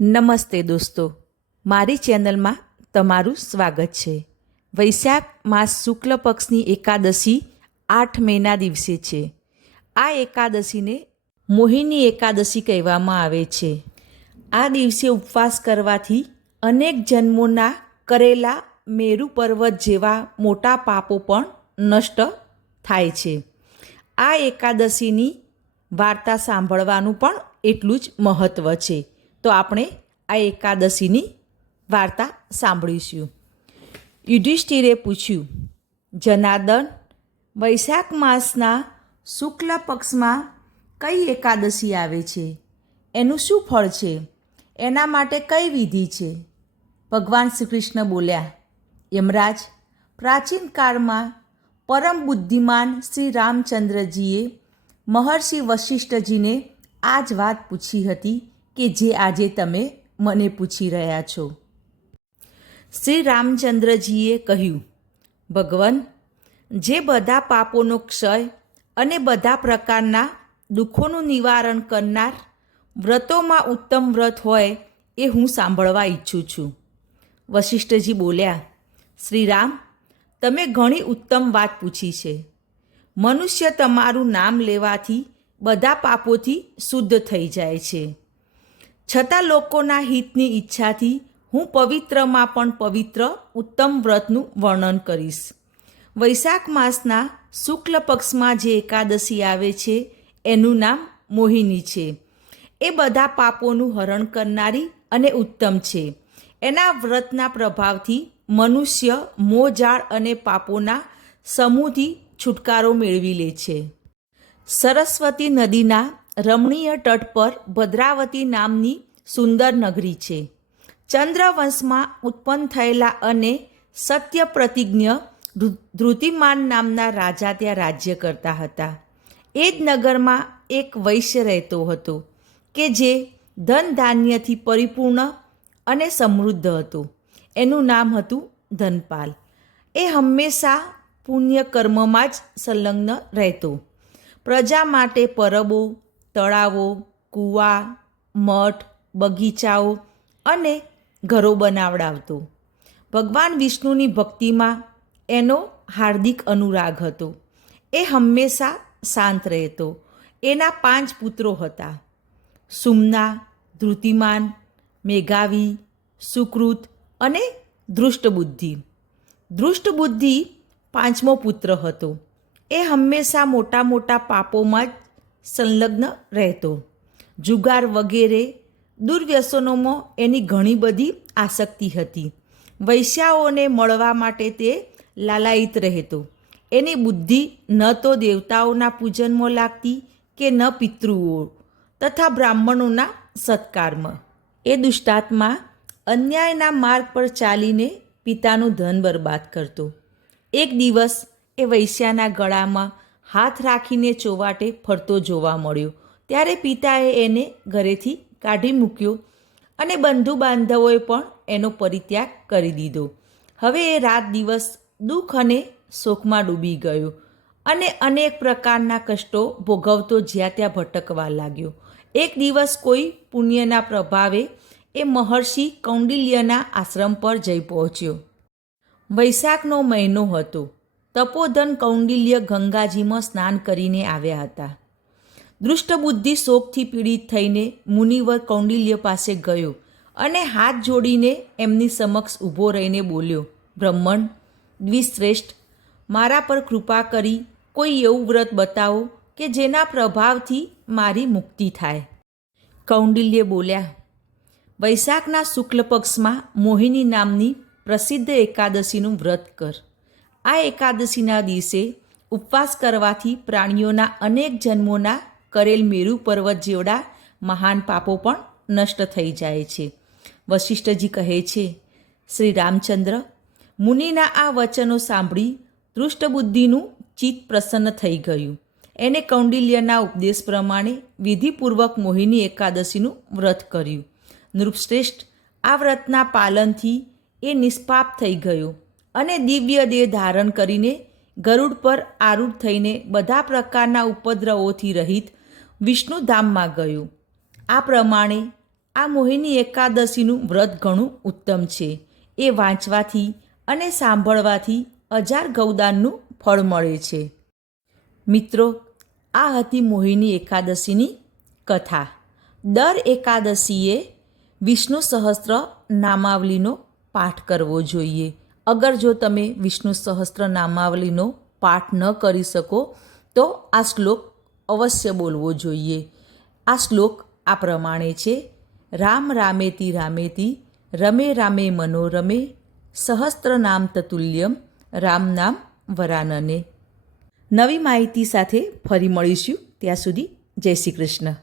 નમસ્તે દોસ્તો. મારી ચેનલમાં તમારું સ્વાગત છે. વૈશાખ માસ શુક્લ પક્ષની એકાદશી આઠ મેના દિવસે છે. આ એકાદશીને મોહિની એકાદશી કહેવામાં આવે છે. આ દિવસે ઉપવાસ કરવાથી અનેક જન્મોના કરેલા મેરુ પર્વત જેવા મોટા પાપો પણ નષ્ટ થાય છે. આ એકાદશીની વાર્તા સાંભળવાનું પણ એટલું જ મહત્ત્વ છે. તો આપણે આ એકાદશીની વાર્તા સાંભળીશું. યુધિષ્ઠિરે પૂછ્યું, જનાર્દન, વૈશાખ માસના શુક્લ પક્ષમાં કઈ એકાદશી આવે છે? એનું શું ફળ છે? એના માટે કઈ વિધિ છે? ભગવાન શ્રી કૃષ્ણ બોલ્યા, યમરાજ, પ્રાચીન કાળમાં પરમ બુદ્ધિમાન શ્રી રામચંદ્રજીએ મહર્ષિ વશિષ્ઠજીને આ જ વાત પૂછી હતી. કે જે આજે તમે મને પૂછી રહ્યા છો? શ્રી રામચંદ્રજીએ કહ્યું, ભગવાન, જે બધા પાપોનો ક્ષય અને બધા પ્રકારના દુઃખોનું નિવારણ કરનાર વ્રતોમાં ઉત્તમ વ્રત હોય એ હું સાંભળવા ઈચ્છું છું. વશિષ્ઠજી બોલ્યા શ્રીરામ તમે ઘણી ઉત્તમ વાત પૂછી છે. મનુષ્ય તમારું નામ લેવાથી બધા પાપોથી શુદ્ધ થઈ જાય છે. છતાં લોકોના હિતની ઈચ્છાથી હું પવિત્રમાં પણ પવિત્ર ઉત્તમ વ્રતનું વર્ણન કરીશ. વૈશાખ માસના શુક્લ પક્ષમાં જે એકાદશી આવે છે, એનું નામ મોહિની છે. એ બધા પાપોનું હરણ કરનારી અને ઉત્તમ છે. એના વ્રતના પ્રભાવથી મનુષ્ય મોજાળ અને પાપોના સમૂહથી છુટકારો મેળવી લે છે. સરસ્વતી નદીના રમણીય તટ પર ભદ્રાવતી નામની સુંદર નગરી છે. ચંદ્રવંશમાં ઉત્પન્ન થયેલા અને સત્ય પ્રતિજ્ઞ ધૃતિમાન નામના રાજા ત્યાં રાજ્ય કરતા હતા. એ જ નગરમાં એક વૈશ્ય રહેતો હતો, કે જે ધન ધાન્યથી પરિપૂર્ણ અને સમૃદ્ધ હતો. એનું નામ હતું ધનપાલ. એ હંમેશા પુણ્ય કર્મમાં જ સંલગ્ન રહેતો. પ્રજા માટે પરબો તળાવો, કૂવા, મઠ, બગીચાઓ અને ઘરો બનાવડાવતો. ભગવાન વિષ્ણુની ભક્તિમાં એનો હાર્દિક અનુરાગ હતો. એ હંમેશા શાંત રહેતો. એના પાંચ પુત્રો હતા. સુમના, ધૃતિમાન, મેઘાવી, સુકૃત અને ધૃષ્ટબુદ્ધિ. ધૃષ્ટબુદ્ધિ પાંચમો પુત્ર હતો. એ હંમેશા મોટા મોટા પાપોમાં જ સંલગ્ન રહેતો. જુગાર વગેરે દુર્વ્યસનોમાં એની ઘણી બધી આસક્તિ હતી. વૈશ્યાઓને મળવા માટે તે લાલાયિત રહેતો. એની બુદ્ધિ ન તો દેવતાઓના પૂજનમાં લાગતી કે ન પિતૃઓ તથા બ્રાહ્મણોના સત્કારમાં. એ દુષ્ટાત્મા અન્યાયના માર્ગ પર ચાલીને પિતાનું ધન બરબાદ કરતો. એક દિવસ એ વૈશ્યાના ગળામાં હાથ રાખીને ચોવાટે ફરતો જોવા મળ્યો. ત્યારે પિતાએ એને ઘરેથી કાઢી મૂક્યો અને બંધુ બાંધવોએ પણ એનો પરિત્યાગ કરી દીધો. હવે એ રાત દિવસ દુઃખ અને શોકમાં ડૂબી ગયો અને અનેક પ્રકારના કષ્ટો ભોગવતો જ્યાં ત્યાં ભટકવા લાગ્યો. એક દિવસ કોઈ પુણ્યના પ્રભાવે એ મહર્ષિ કૌંડિલ્યના આશ્રમ પર જઈ પહોંચ્યો. વૈશાખનો મહિનો હતો. તપોધન કૌંડિલ્ય ગંગાજીમાં સ્નાન કરીને આવ્યા હતા. દૃષ્ટબુદ્ધિ શોકથી પીડિત થઈને મુનિવર કૌંડિલ્ય પાસે ગયો અને હાથ જોડીને એમની સમક્ષ ઊભો રહીને બોલ્યો, બ્રહ્મણ, દ્વિશ્રેષ્ઠ, મારા પર કૃપા કરી કોઈ એવું વ્રત બતાવો કે જેના પ્રભાવથી મારી મુક્તિ થાય. કૌંડિલ્ય બોલ્યા, વૈશાખના શુક્લ પક્ષમાં મોહિની નામની પ્રસિદ્ધ એકાદશીનું વ્રત કર. આ એકાદશીના દિવસે ઉપવાસ કરવાથી પ્રાણીઓના અનેક જન્મોના કરેલ મેરુ પર્વત જેવડા મહાન પાપો પણ નષ્ટ થઈ જાય છે. વશિષ્ઠજી કહે છે, શ્રી રામચંદ્ર, મુનિના આ વચનો સાંભળી દૃષ્ટબુદ્ધિનું ચિત્ત પ્રસન્ન થઈ ગયું. એને કૌંડિલ્યના ઉપદેશ પ્રમાણે વિધિપૂર્વક મોહિની એકાદશીનું વ્રત કર્યું. નૃપશ્રેષ્ઠ આ વ્રતના પાલનથી એ નિષ્પાપ થઈ ગયો. અને દિવ્ય દેહ ધારણ કરીને ગરુડ પર આરૂઢ થઈને બધા પ્રકારના ઉપદ્રવોથી રહિત વિષ્ણુધામમાં ગયો. આ પ્રમાણે આ મોહિની એકાદશીનું વ્રત ઘણું ઉત્તમ છે. એ વાંચવાથી અને સાંભળવાથી હજાર ગૌદાનનું ફળ મળે છે. મિત્રો, આ હતી મોહિની એકાદશીની કથા. દર એકાદશીએ વિષ્ણુ સહસ્ત્ર નામાવલીનો પાઠ કરવો જોઈએ. અગર જો તમે વિષ્ણુ સહસ્ત્ર નામાવલીનો પાઠ ન કરી શકો, તો આ શ્લોક અવશ્ય બોલવો જોઈએ. આ શ્લોક આ પ્રમાણે છે. રામ રામેતી રામેતી, રમે રામે મનોરમે, સહસ્ત્ર નામ તતુલ્યમ, રામ નામ વરાનને. નવી માહિતી સાથે ફરી મળીશું. ત્યાં સુધી જય શ્રી કૃષ્ણ.